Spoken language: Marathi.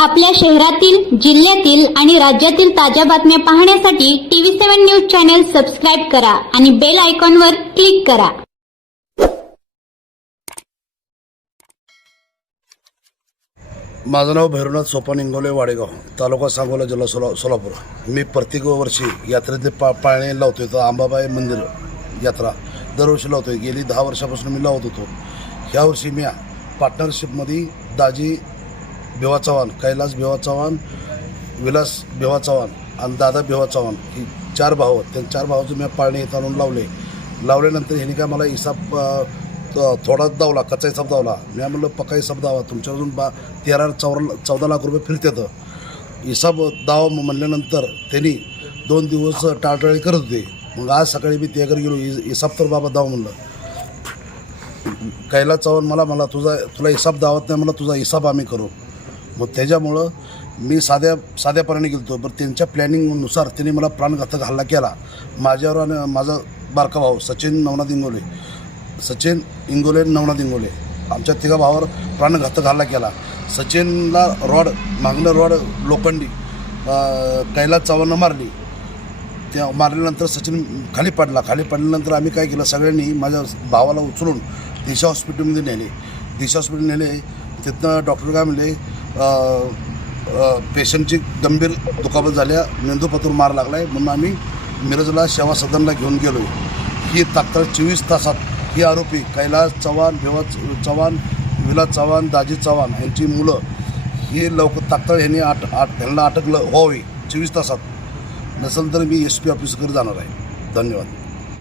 आपल्या शहरातील जिल्ह्यातील आणि राज्यातील ताज्या बातम्या पाहण्यासाठी TV seven news channel subscribe करा आणि बेल आयकॉनवर क्लिक करा. माझं नाव भैरवनाथ सोपान इंगोले वाडेगाव तालुका सांगोला जिल्हा सोला सोलापूर. मी प्रत्येक वर्षी यात्रेचे पा पाळणे लावतो तर अंबाबाई मंदिर यात्रा दरवर्षी लावतो गेली दहा वर्षापासून मी लावत होतो. ह्यावर्षी मी पार्टनरशिपमध्ये दाजी बेवा चव्हाण कैलास बेवा चव्हाण विलास बेवा चव्हाण आणि दादा बेवा चव्हाण ही चार भाऊ आहेत. त्या चार भावाचं मी पाळणे इथं आणून लावले. लावल्यानंतर ह्याने काय मला हिसाब अ, थोडा दावला कच्चा हिसाब दावला. मी म्हणलं पक्का हिसाब दावा तुमच्याकडून बा तेरा चौदा चौदा लाख रुपये फिरतात हिसाब दावा म्हणल्यानंतर त्यांनी दोन दिवस टाळटाळी करत होते. मग आज सकाळी मी त्याकडे गेलो हिसाब तर बाबा दाव म्हणलं. कैलास चव्हाण मला मला तुझा तुला हिसाब दावत नाही मला तुझा हिसाब आम्ही करू. मग त्याच्यामुळं मी साध्या साध्यापणाने गेलतो. बरं त्यांच्या प्लॅनिंगनुसार त्यांनी मला प्राणघातक हल्ला केला. माझ्यावर आणि माझा बारका भाऊ सचिन नवनाथ इंगोले. सचिन इंगोले नवनाथ इंगोले. आमच्या तिघा भावावर प्राणघातक हल्ला केला. सचिनला रॉड मागणं रॉड लोखंडी कैलास चव्हाणं मारली. त्या मारल्यानंतर सचिन खाली पडला. खाली पडल्यानंतर आम्ही काय केलं? सगळ्यांनी माझ्या भावाला उचलून दिशा हॉस्पिटलमध्ये नेले. दिशा हॉस्पिटल नेले. तिथनं डॉक्टर काय म्हणले? पेशंटची गंभीर दुखापत झाल्या मेंदूपतूर मार लागला आहे म्हणून आम्ही मिरजला सेवा सदनला घेऊन गेलो ही तात्काळ चोवीस तासात ही आरोपी कैलास चव्हाण भेवा चव्हाण विलास चव्हाण दाजी चव्हाण यांची मुलं ही लवकर तात्काळ यांनी आट आट यांना अटकलं व्हावी. चोवीस तासात नसेल तर मी एस पी ऑफिसकडे जाणार आहे. धन्यवाद.